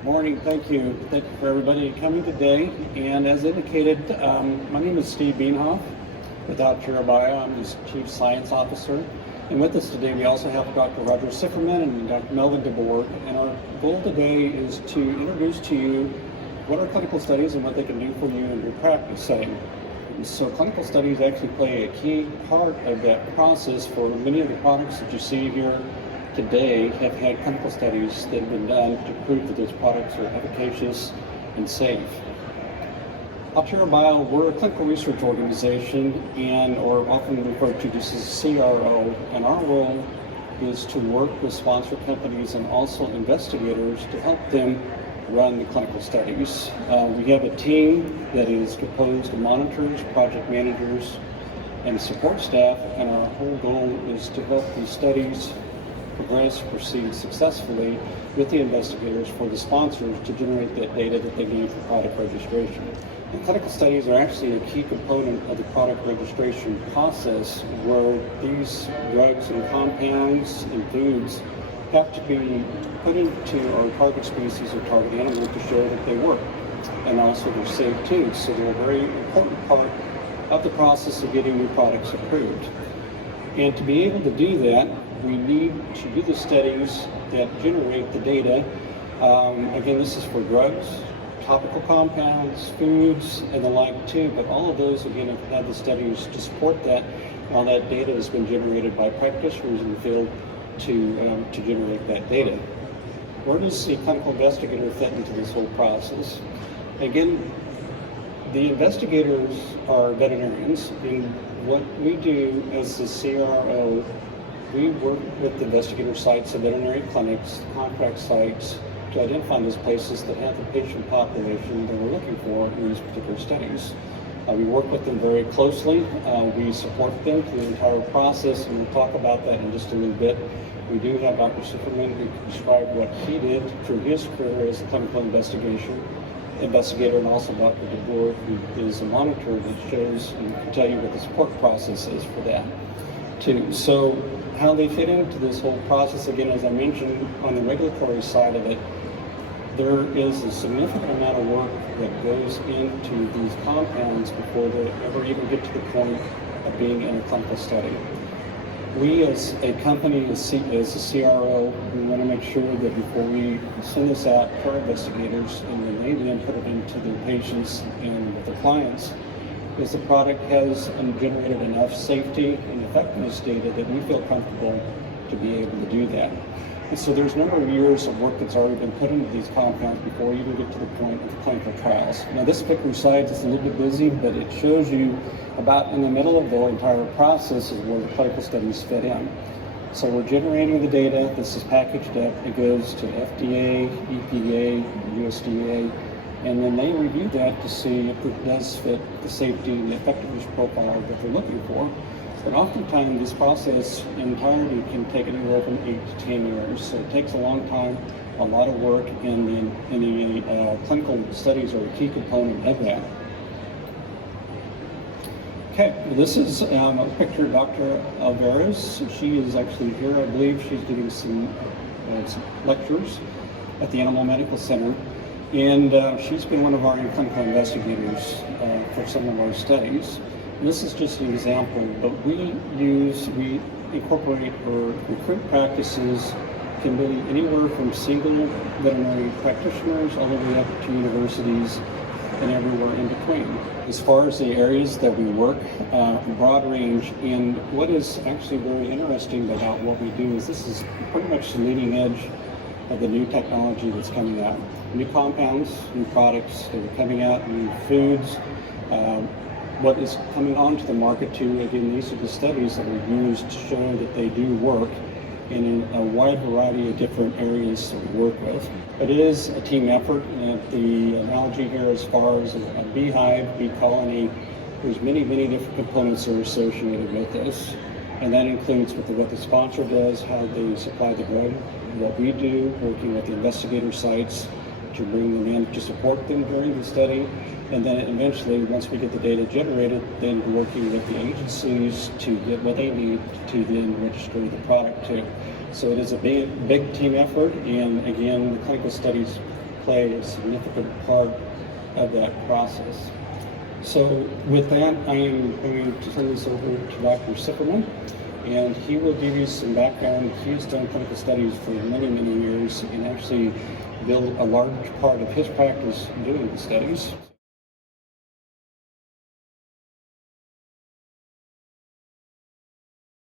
Good morning. Thank you. Thank you for everybody coming today. And as indicated, my name is Steve Bienhoff with AlcheraBio. I'm the Chief Science Officer. And with us today, we also have Dr. Roger Sifferman and Dr. Melvin DeBoer. And our goal today is to introduce to you what are clinical studies and what they can do for you in your practice setting. And so clinical studies actually play a key part of that process. For many of the products that you see here today have had clinical studies that have been done to prove that those products are efficacious and safe. AlcheraBio, we're a clinical research organization or often referred to just as a CRO, and our role is to work with sponsor companies and also investigators to help them run the clinical studies. We have a team that is composed of monitors, project managers, and support staff, and our whole goal is to help these studies proceed successfully with the investigators for the sponsors to generate that data that they need for product registration. And clinical studies are actually a key component of the product registration process, where these drugs and compounds and foods have to be put into our target species or target animal to show that they work, and also they're safe too. So they're a very important part of the process of getting new products approved. And to be able to do that, we need to do the studies that generate the data. Again, this is for drugs, topical compounds, foods, and the like too, but all of those, again, have had the studies to support that, while that data has been generated by practitioners in the field to generate that data. Where does the clinical investigator fit into this whole process? Again, the investigators are veterinarians, and what we do as the CRO, we work with investigator sites and veterinary clinics, contract sites, to identify those places that have the patient population that we're looking for in these particular studies. We work with them very closely. We support them through the entire process, and we'll talk about that in just a little bit. We do have Dr. Sifferman, who can describe what he did through his career as a clinical investigator, and also Dr. DeBoer, who is a monitor that shows and can tell you what the support process is for that too. So how they fit into this whole process, again, as I mentioned, on the regulatory side of it, there is a significant amount of work that goes into these compounds before they ever even get to the point of being in a clinical study. We as a company, as a CRO, we want to make sure that before we send this out to our investigators and then they then put it into their patients and with their clients, is the product has generated enough safety and effectiveness data that we feel comfortable to be able to do that. And so there's a number of years of work that's already been put into these compounds before you even get to the point of clinical trials. Now this particular slide is a little bit busy, but it shows you about in the middle of the entire process is where the clinical studies fit in. So we're generating the data. This is packaged up. It goes to FDA, EPA, USDA, and then they review that to see if it does fit the safety and the effectiveness profile that they're looking for. But oftentimes this process entirely can take anywhere from 8 to 10 years. So it takes a long time, a lot of work, and the clinical studies are a key component of that. Okay, well, this is a picture of Dr. Alvarez. She is actually here. I believe she's giving some lectures at the Animal Medical Center. And she's been one of our clinical investigators for some of our studies. And this is just an example, but we incorporate or recruit practices can be anywhere from single veterinary practitioners all the way up to universities and everywhere in between. As far as the areas that we work, a broad range, and what is actually very interesting about what we do is this is pretty much the leading edge of the new technology that's coming out. New compounds, new products that are coming out, new foods, what is coming onto the market too. Again, these are the studies that are used to show that they do work in a wide variety of different areas that we work with. It is a team effort, and the analogy here as far as a beehive, bee colony, there's many, many different components that are associated with this. And that includes what the sponsor does, how they supply the drug, what we do, working with the investigator sites to bring them in to support them during the study, and then eventually, once we get the data generated, then working with the agencies to get what they need to then register the product too. So it is a big team effort, and again, the clinical studies play a significant part of that process. So with that, I am going to turn this over to Dr. Sipperman, and he will give you some background. He's done clinical studies for many, many years and actually built a large part of his practice doing the studies.